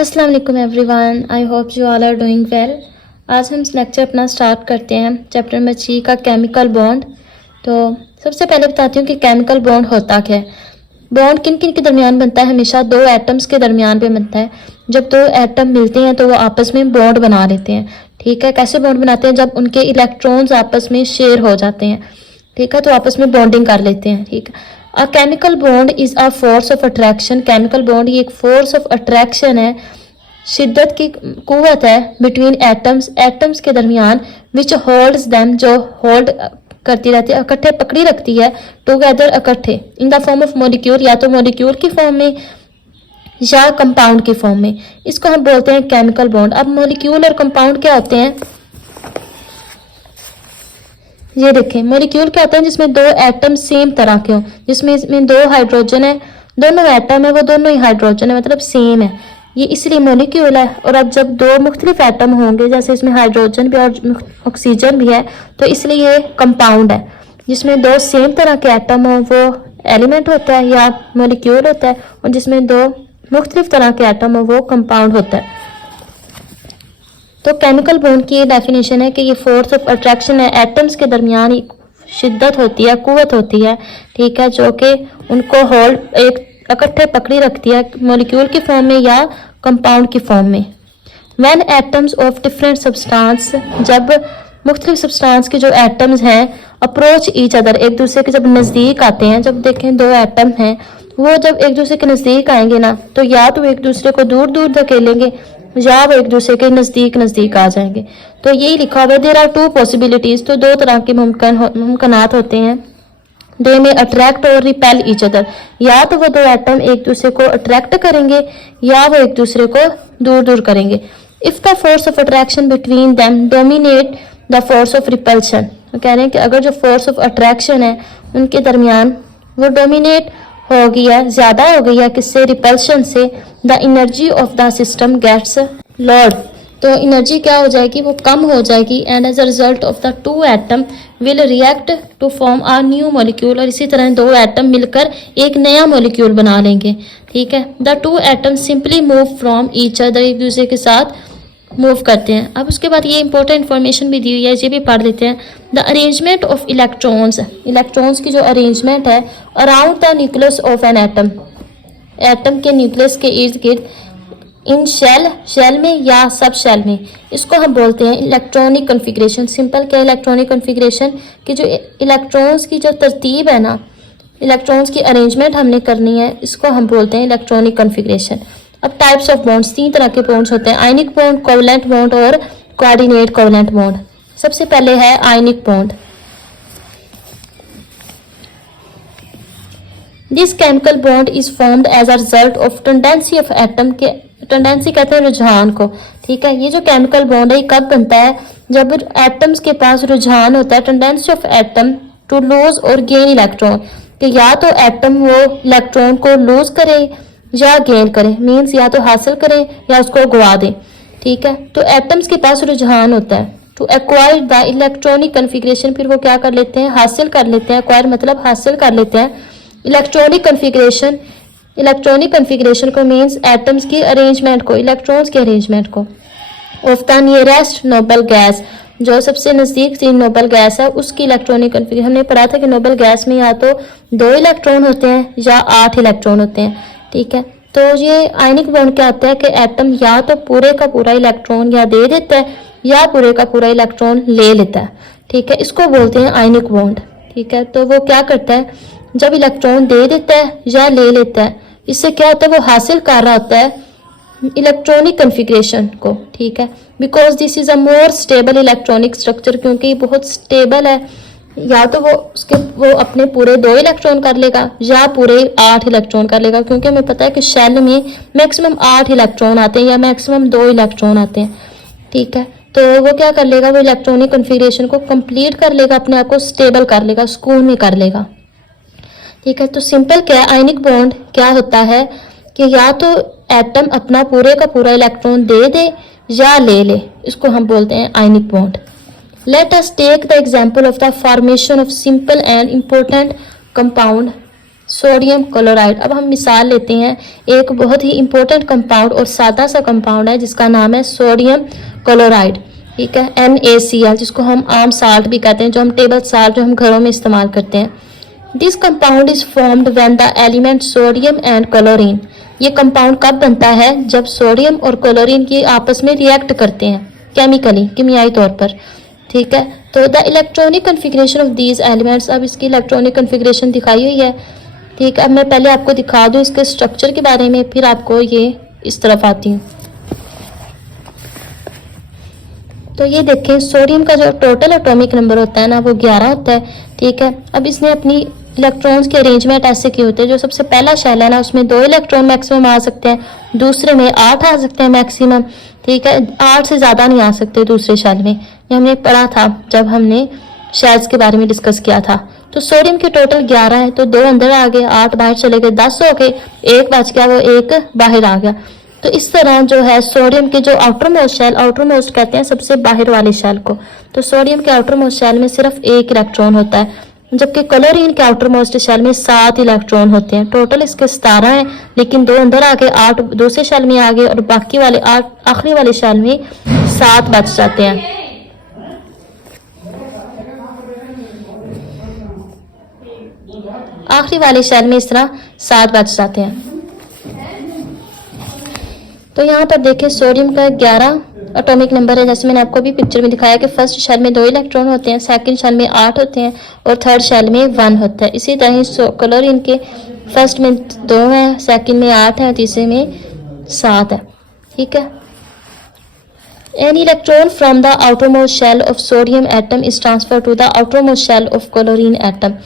अस्सलाम वालेकुम everyone, I hope you all are doing well. आज हम इस लेक्चर अपना स्टार्ट करते हैं चैप्टर नंबर 3 का केमिकल बॉन्ड। तो सबसे पहले बताती हूँ कि केमिकल बॉन्ड होता क्या है। बॉन्ड किन किन के दरमियान बनता है? हमेशा दो एटम्स के दरमियान पे बनता है। जब दो एटम मिलते हैं तो वो आपस में बॉन्ड बना लेते हैं। ठीक है, कैसे बॉन्ड बनाते हैं? जब उनके इलेक्ट्रॉन्स आपस में शेयर हो जाते हैं, ठीक है, तो आपस में बॉन्डिंग कर लेते हैं। ठीक है, a chemical bond is a force of attraction. Chemical bond ये एक फोर्स ऑफ अट्रैक्शन है, शिद्दत की कुव्वत है बिटवीन एटम्स, एटम्स के दरमियान, विच होल्ड्स देम, जो होल्ड करती रहती है, इकट्ठे पकड़ी रखती है, टुगेदर, इकट्ठे, in the form of molecule, या तो मॉलिक्यूल की फॉर्म में या कंपाउंड की फॉर्म में। इसको हम बोलते हैं केमिकल बॉन्ड। अब मॉलिक्यूल और कंपाउंड क्या होते हैं? ये देखें, मॉलिक्यूल क्या होता है? जिसमें दो एटम सेम तरह के हो, जिसमें इसमें दो हाइड्रोजन है, दोनों एटम है वो दोनों ही हाइड्रोजन है, मतलब सेम है, ये इसलिए मॉलिक्यूल है। और अब जब दो मुख्तलिफ एटम होंगे, जैसे इसमें हाइड्रोजन भी और ऑक्सीजन भी है, तो इसलिए ये कंपाउंड है। जिसमें दो सेम तरह के एटम हो वो एलिमेंट होता है या मॉलिक्यूल होता है, और जिसमें दो मुख्तलिफ तरह के एटम हो वो कंपाउंड होता है। तो केमिकल बॉन्ड की ये डेफिनेशन है कि ये फोर्स ऑफ अट्रैक्शन है, एटम्स के दरमियान शिद्दत होती है, कुव्वत होती है, ठीक है, जो कि उनको होल्ड, एक इकट्ठे पकड़ी रखती है, मॉलिक्यूल की फॉर्म में या कंपाउंड की फॉर्म में। When atoms of different substance, जब मुख्तलिफ सब्सटेंस के जो एटम्स हैं, अप्रोच ईच अदर, एक दूसरे के जब नज़दीक आते हैं, जब देखें दो एटम हैं वो जब एक दूसरे के नज़दीक आएंगे ना, तो या तो एक दूसरे को दूर दूर धकेलेंगे या वो एक दूसरे के नज़दीक नज़दीक आ जाएंगे। तो यही लिखा हुआ है, देयर आर टू पॉसिबिलिटीज, तो दो तरह के मुमकिनात होते हैं। दे में अट्रैक्ट और रिपेल ईच अदर, या तो वो दो एटम एक दूसरे को अट्रैक्ट करेंगे या वो एक दूसरे को दूर दूर करेंगे। If the force of attraction between them dominate the force of repulsion, तो कह रहे हैं कि अगर जो फोर्स ऑफ अट्रैक्शन है उनके दरमियान वो डोमिनेट हो गया, ज्यादा हो गया, किससे? रिपल्शन से, the energy of the system gets lowered, तो एनर्जी क्या हो जाएगी? वो कम हो जाएगी। And as a result of the two atom will react to form a new molecule, और इसी तरह दो एटम मिलकर एक नया मॉलिक्यूल बना लेंगे। ठीक है, the two atom simply move from each other, एक दूसरे के साथ मूव करते हैं। अब उसके बाद ये इंपॉर्टेंट इन्फॉर्मेशन भी दी हुई है, ये भी पढ़ लेते हैं। The arrangement of electrons, electrons की जो अरेंजमेंट है around the nucleus of an atom, atom के न्यूक्लियस के इर्द गिर्द, इन शेल, शेल में या सब शेल में, इसको हम बोलते हैं इलेक्ट्रॉनिक कन्फिग्रेशन। सिंपल क्या इलेक्ट्रॉनिक कन्फिग्रेशन कि जो इलेक्ट्रॉन्स की जो तरतीब है ना, इलेक्ट्रॉन्स की अरेंजमेंट हमने करनी है, इसको हम बोलते हैं इलेक्ट्रॉनिक कन्फिग्रेशन। अब टाइप्स ऑफ बॉन्ड्स, तीन तरह के बॉन्ड्स होते हैं, आयनिक बॉन्ड, कोवलेंट बॉन्ड और कोऑर्डिनेट कोवलेंट बॉन्ड। सबसे पहले है ionic bond. This chemical bond is formed as a result of tendency of atom के, टेंडेंसी कहते हैं रुझान को। ठीक है, ये जो केमिकल बॉन्ड है ये कब बनता है? जब एटम्स के पास रुझान होता है, tendency of atom to lose और गेन इलेक्ट्रॉन, कि या तो एटम वो इलेक्ट्रॉन को लूज करे या गेन करे, मीन्स या तो हासिल करें या उसको गवा दें। ठीक है, तो एटम्स के पास रुझान होता है to acquire the electronic configuration, फिर वो क्या कर लेते हैं? हासिल कर लेते हैं। एक्वायर मतलब हासिल कर लेते हैं इलेक्ट्रॉनिक कन्फिग्रेशन। इलेक्ट्रॉनिक कन्फिग्रेशन को मीन्स एटम्स की अरेंजमेंट को, इलेक्ट्रॉन्स के अरेंजमेंट को। Of the nearest noble gas, जो सबसे नज़दीक तीन नोबल गैस है उसकी इलेक्ट्रॉनिक कन्फिग्रेशन। हमने पढ़ा था कि नोबल गैस में या तो 2 इलेक्ट्रॉन होते हैं या 8 इलेक्ट्रॉन होते हैं। ठीक है, तो ये आयनिक बॉन्ड क्या होता है कि एटम या तो पूरे का पूरा इलेक्ट्रॉन या दे देता है या पूरे का पूरा इलेक्ट्रॉन ले लेता है। ठीक है, इसको बोलते हैं आयनिक बॉन्ड। ठीक है, तो वो क्या करता है? जब इलेक्ट्रॉन दे देता है या ले लेता है, इससे क्या होता है? वो हासिल कर रहा होता है इलेक्ट्रॉनिक कन्फिग्रेशन को। ठीक है, because this is a more stable electronic structure, क्योंकि ये बहुत स्टेबल है। या तो वो अपने पूरे 2 इलेक्ट्रॉन कर लेगा या पूरे 8 इलेक्ट्रॉन कर लेगा, क्योंकि हमें पता है कि शेल में मैक्सिमम 8 इलेक्ट्रॉन आते हैं या मैक्सिमम 2 इलेक्ट्रॉन आते हैं। ठीक है, तो वो क्या कर लेगा? वो इलेक्ट्रॉनिक कन्फिग्रेशन को कंप्लीट कर लेगा, अपने आप को स्टेबल कर लेगा, सुकून में कर लेगा। ठीक है, तो सिंपल क्या है, आयनिक बॉन्ड क्या होता है कि या तो एटम अपना पूरे का पूरा इलेक्ट्रॉन दे दे या ले ले, इसको हम बोलते हैं ionic bond. Let us take the example of the formation of simple and important compound sodium chloride. अब हम मिसाल लेते हैं, एक बहुत ही इंपॉर्टेंट कंपाउंड और सादा सा कंपाउंड है जिसका नाम है सोडियम क्लोराइड, ठीक है, NaCl, जिसको हम आम साल्ट भी कहते हैं, जो हम टेबल साल्ट जो हम घरों में इस्तेमाल करते हैं। This compound is formed when the element sodium and chlorine. ये कंपाउंड कब बनता है? जब सोडियम और क्लोरीन की आपस में रिएक्ट करते हैं केमिकली, किमियाई तौर पर, ठीक है। तो the electronic configuration of these elements, अब इसकी इलेक्ट्रॉनिक कन्फिग्रेशन दिखाई हुई है, ठीक है। अब मैं पहले आपको दिखा दूं इसके स्ट्रक्चर के बारे में, फिर आपको ये इस तरफ आती हूँ। तो ये देखें, सोडियम का जो टोटल एटॉमिक नंबर होता है ना, वो 11 होता है, ठीक है। अब इसने अपनी इलेक्ट्रॉन्स के अरेंजमेंट ऐसे किए होते हैं, जो सबसे पहला शेल है ना, उसमें 2 इलेक्ट्रॉन मैक्सिमम आ सकते हैं, दूसरे में 8 आ सकते हैं मैक्सिमम, ठीक है। 8 से ज़्यादा नहीं आ सकते दूसरे शेल में, ये हमने पढ़ा था जब हमने शेल्स के बारे में डिस्कस किया था। तो सोडियम के टोटल 11 है, तो 2 अंदर आ गए, 8 बाहर चले गए, 10 हो गए, 1 बच गया, वो 1 बाहर आ गया। तो इस तरह जो है सोडियम के जो outermost shell, outermost कहते हैं सबसे बाहर वाले शेल को, तो सोडियम के आउटर मोस्ट शेल में सिर्फ 1 इलेक्ट्रॉन होता है, जबकि क्लोरीन के आउटर मोस्ट शेल में 7 इलेक्ट्रॉन होते हैं। टोटल इसके 17 हैं, लेकिन 2 अंदर आ गए, 8 दूसरे शेल में आ गए, और बाकी वाले 8 आखिरी वाले शेल में 7 बच जाते हैं। आखिरी वाले शेल में इस तरह 7 बच जाते हैं। तो यहाँ पर देखें, सोडियम का 11 एटॉमिक नंबर है, जैसे मैंने आपको अभी पिक्चर में दिखाया कि फर्स्ट शेल में 2 इलेक्ट्रॉन होते हैं, सेकंड शेल में 8 होते हैं, और थर्ड शेल में 1 होता है। इसी तरह क्लोरीन के फर्स्ट में 2 है, सेकंड में 8 है, और तीसरे में 7 है, ठीक है। An electron from the outermost shell of sodium atom is transferred to the outermost shell of chlorine atom।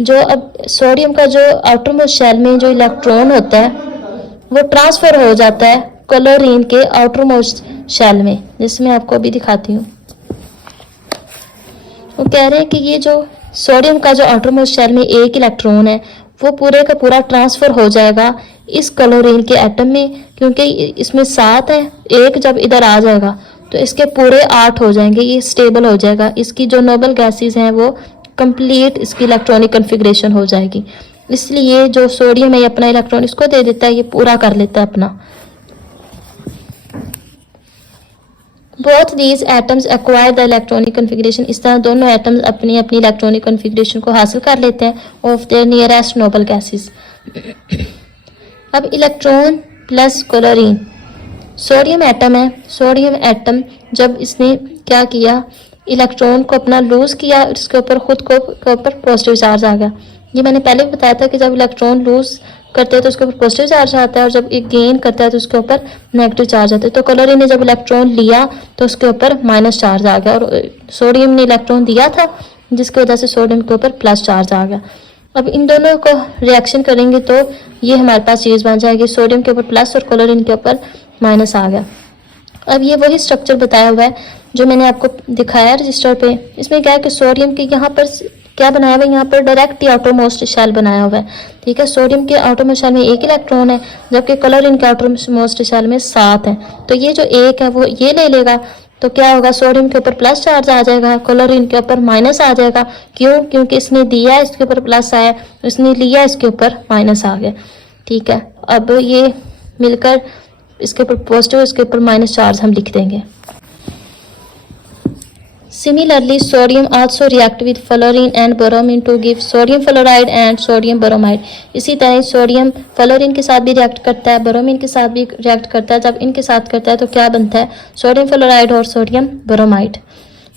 जो अब सोडियम का जो आउटरमोस्ट शेल में जो इलेक्ट्रॉन होता है, वो ट्रांसफर हो जाता है क्लोरीन के आउटरमोस्ट शेल में, जिसमें आपको अभी दिखाती हूँ। वो कह रहे हैं कि ये जो सोडियम का जो आउटरमोस्ट शेल में 1 इलेक्ट्रॉन है, वो पूरे का पूरा ट्रांसफर हो जाएगा इस क्लोरीन के एटम में, क्योंकि इसमें 7 है, 1 जब इधर आ जाएगा तो इसके पूरे 8 हो जाएंगे, ये स्टेबल हो जाएगा, इसकी जो नोबल गैसेस हैं वो कंप्लीट इसकी इलेक्ट्रॉनिक कन्फिग्रेशन हो जाएगी। इसलिए जो सोडियम है, ये अपना इलेक्ट्रॉन इसको दे देता है, ये पूरा कर लेता है अपना। Both these atoms acquire the electronic configuration, इस तरह दोनों एटम्स अपनी अपनी इलेक्ट्रॉनिक कन्फिग्रेशन को हासिल कर लेते हैं of their nearest noble gases. अब electron plus chlorine, sodium atom है, सोडियम एटम जब इसने क्या किया, इलेक्ट्रॉन को अपना लूज किया, इसके ऊपर खुद को ऊपर पॉजिटिव चार्ज आ गया। ये मैंने पहले भी बताया था कि जब इलेक्ट्रॉन लूज करते हैं तो उसके ऊपर पॉजिटिव चार्ज आता है, और जब एक गेन करता है तो उसके ऊपर नेगेटिव चार्ज आता है। तो क्लोरीन ने जब इलेक्ट्रॉन लिया तो उसके ऊपर माइनस चार्ज आ गया, और सोडियम ने इलेक्ट्रॉन दिया था जिसकी वजह से सोडियम के ऊपर प्लस चार्ज आ गया। अब इन दोनों को रिएक्शन करेंगे तो ये हमारे पास चीज़ बन जाएगी, सोडियम के ऊपर प्लस और क्लोरीन के ऊपर माइनस आ गया। अब ये वही स्ट्रक्चर बताया हुआ है जो मैंने आपको दिखाया रजिस्टर पे। इसमें क्या है कि सोडियम के यहाँ पर क्या बनाया हुआ है, यहाँ पर डायरेक्ट आउटरमोस्ट शेल बनाया हुआ है, ठीक है। सोडियम के आउटरमोस्ट शेल में 1 इलेक्ट्रॉन है, जबकि क्लोरीन के आउटरमोस्ट शेल में 7 है। तो ये जो 1 है वो ये ले लेगा, तो क्या होगा, सोडियम के ऊपर प्लस चार्ज आ जाएगा, क्लोरीन के ऊपर माइनस आ जाएगा। क्यों? क्योंकि इसने दिया इसके ऊपर प्लस आया, इसने लिया इसके ऊपर माइनस आ गया, ठीक है। अब ये मिलकर इसके ऊपर पॉजिटिव, इसके ऊपर माइनस चार्ज हम लिख देंगे। Similarly, sodium also react with fluorine and bromine to give sodium fluoride and sodium bromide। इसी तरह सोडियम फ्लोरीन के साथ भी रिएक्ट करता है, ब्रोमीन के साथ भी रिएक्ट करता है। जब इनके साथ करता है तो क्या बनता है, सोडियम फ्लोराइड और sodium bromide.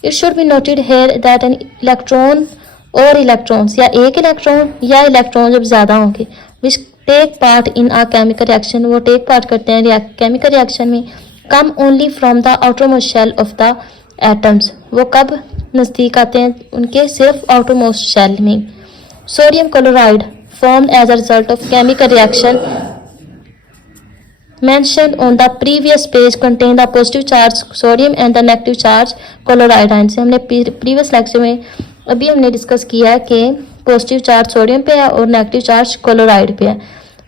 It should be noted here that an electron और इलेक्ट्रॉन्स, या 1 इलेक्ट्रॉन या इलेक्ट्रॉन जब ज़्यादा होंगे, which take part in a chemical reaction, वो टेक पार्ट करते हैं केमिकल रिएक्शन में, come only from the outermost shell of the atoms. वो कब नज़दीक आते हैं, उनके सिर्फ आउटरमोस्ट शेल में। Sodium chloride formed as a result of chemical reaction mentioned on the previous page contain the positive charge sodium and the negative charge chloride ions। हमने previous lecture में अभी हमने डिस्कस किया कि पॉजिटिव चार्ज सोडियम पे है और negative charge chloride पे है।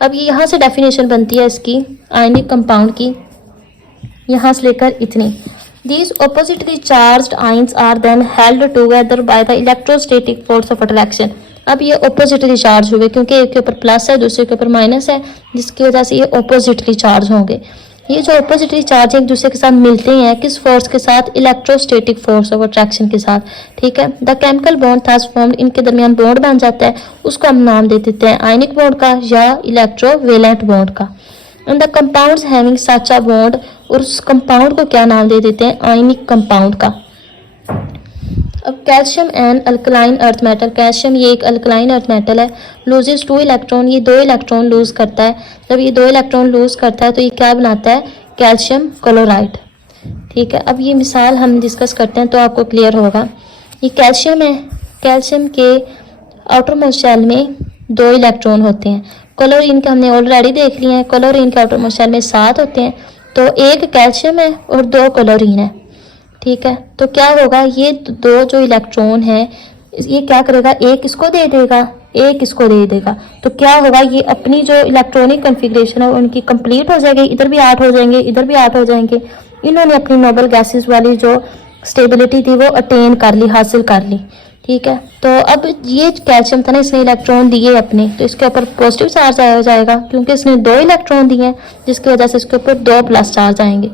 अब ये यहाँ से डेफिनेशन बनती है इसकी आयनिक कंपाउंड की, यहाँ से लेकर इतनी। These oppositely charged ions are then held together by the electrostatic force of attraction। अब ये ऑपोजिटली चार्ज हुए क्योंकि एक के ऊपर प्लस है दूसरे के ऊपर माइनस है, जिसकी वजह से ये ऑपोजिटली चार्ज होंगे। ये जो ऑपोजिटली चार्ज एक दूसरे के साथ मिलते हैं किस फोर्स के साथ? इलेक्ट्रोस्टैटिक फोर्स ऑफ अट्रैक्शन के साथ। ठीक है, the chemical bond thus formed, इनके दरमियान बॉन्ड बन जाता है, उसको हम नाम दे देते हैं आयनिक बॉन्ड का या इलेक्ट्रोवेलेंट बॉन्ड का। And the compounds having such a bond, और उस कंपाउंड को क्या नाम दे देते हैं? आयनिक कंपाउंड का। अब calcium and alkaline earth metal, calcium ये एक अल्कलाइन अर्थ मेटल है, लूजेस 2 इलेक्ट्रॉन, ये 2 इलेक्ट्रॉन लूज करता है। जब ये 2 इलेक्ट्रॉन लूज करता है तो ये क्या बनाता है? Calcium chloride. ठीक है, अब ये मिसाल हम डिस्कस करते हैं तो आपको क्लियर होगा। ये कैल्शियम है, कैल्शियम के आउटर मोस्ट शेल में 2 इलेक्ट्रॉन होते हैं। क्लोरीन के हमने ऑलरेडी देख लिए हैं, क्लोरीन के आउटर मोस्ट शेल में 7 होते हैं, तो एक कैल्शियम है और 2 क्लोरीन है। ठीक है, तो क्या होगा? ये 2 जो इलेक्ट्रॉन है ये क्या करेगा? एक इसको दे देगा, एक इसको दे देगा, तो क्या होगा? ये अपनी जो इलेक्ट्रॉनिक कॉन्फ़िगरेशन है उनकी कंप्लीट हो जाएगी, इधर भी 8 हो जाएंगे, इधर भी 8 हो जाएंगे। इन्होंने अपनी नोबल गैसेस वाली जो स्टेबिलिटी थी वो अटेन कर ली, हासिल कर ली। ठीक है, तो अब ये कैल्शियम था ना, इसने इलेक्ट्रॉन दिए अपने, तो इसके ऊपर पॉजिटिव चार्ज आ जाएगा क्योंकि इसने 2 इलेक्ट्रॉन दिए हैं, जिसकी वजह से इसके ऊपर 2 प्लस चार्ज आएंगे।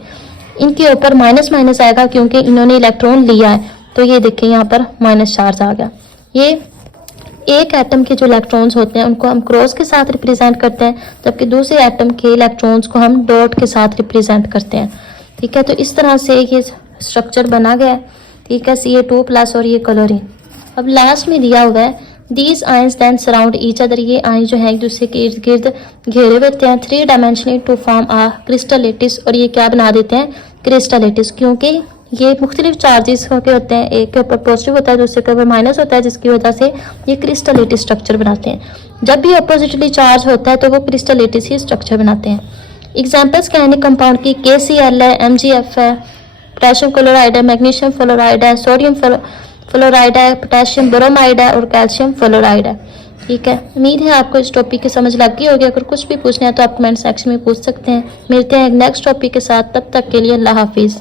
इनके ऊपर माइनस माइनस आएगा क्योंकि इन्होंने इलेक्ट्रॉन लिया है, तो ये देखिए यहाँ पर माइनस चार्ज आ गया। ये एक एटम के जो इलेक्ट्रॉन्स होते हैं उनको हम क्रॉस के साथ रिप्रेजेंट करते हैं, जबकि दूसरे एटम के इलेक्ट्रॉन्स को हम डॉट के साथ रिप्रेजेंट करते हैं। ठीक है, तो इस तरह से ये स्ट्रक्चर बना गया है। ठीक है, Ca2 प्लस और ये क्लोरीन। अब लास्ट में दिया हुआ है these ions then surround each other, ये आयन जो है एक दूसरे के इर्द गिर्द घेरे होते हैं 3 dimensionally to form a crystal lattice, और ये क्या बना देते हैं? क्रिस्टल लेटिस, क्योंकि ये मुख्तलिफ चार्जेस होते हैं, एक के ऊपर पॉजिटिव होता है दूसरे के ऊपर माइनस होता है, जिसकी वजह से ये क्रिस्टल लेटिस स्ट्रक्चर बनाते हैं। जब भी अपोजिटली चार्ज होता है तो वो क्रिस्टल लेटिस ही स्ट्रक्चर बनाते हैं। एग्जाम्पल्स क्या है कंपाउंड की? KCl है, MgF है, पोटेशियम क्लोराइड है, मैग्नीशियम फ्लोराइड है, सोडियम फ्लोराइड है, पोटेशियम ब्रोमाइड है और कैल्शियम फ्लोराइड है। ठीक है, उम्मीद है आपको इस टॉपिक की समझ लग गई होगी। अगर कुछ भी पूछना है तो आप कमेंट सेक्शन में पूछ सकते हैं। मिलते हैं एक नेक्स्ट टॉपिक के साथ, तब तक के लिए अल्लाह हाफिज़।